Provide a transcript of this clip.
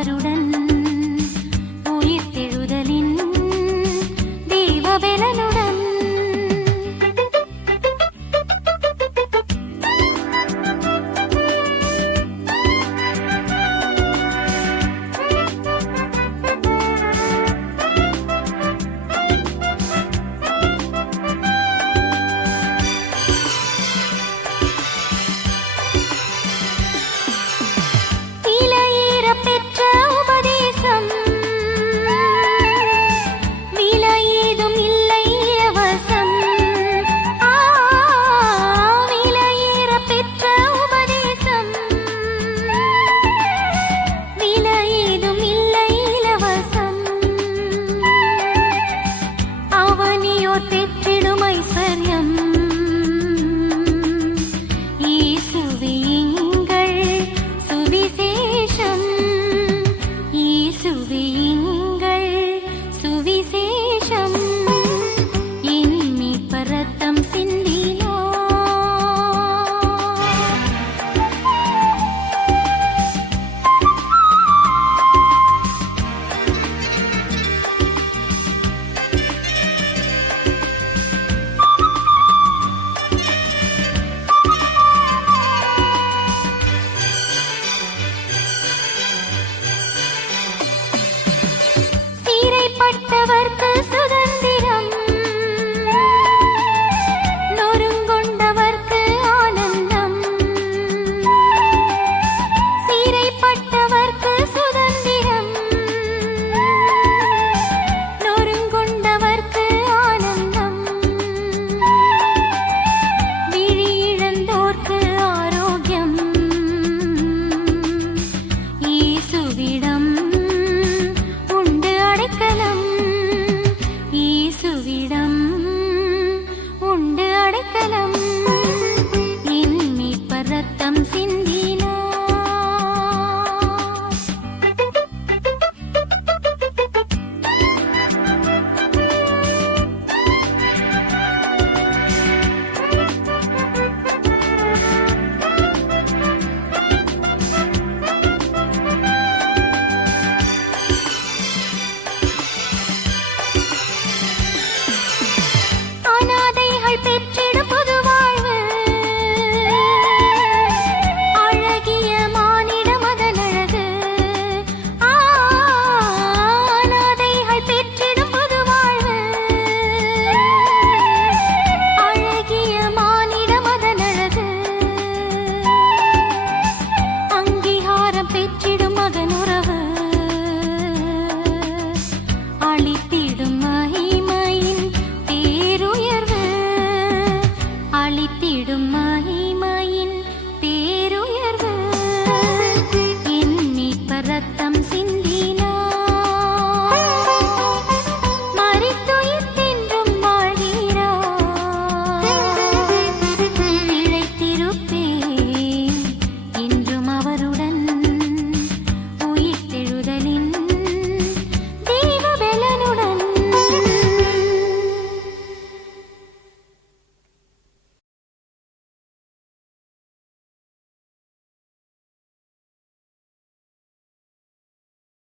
அவருடன்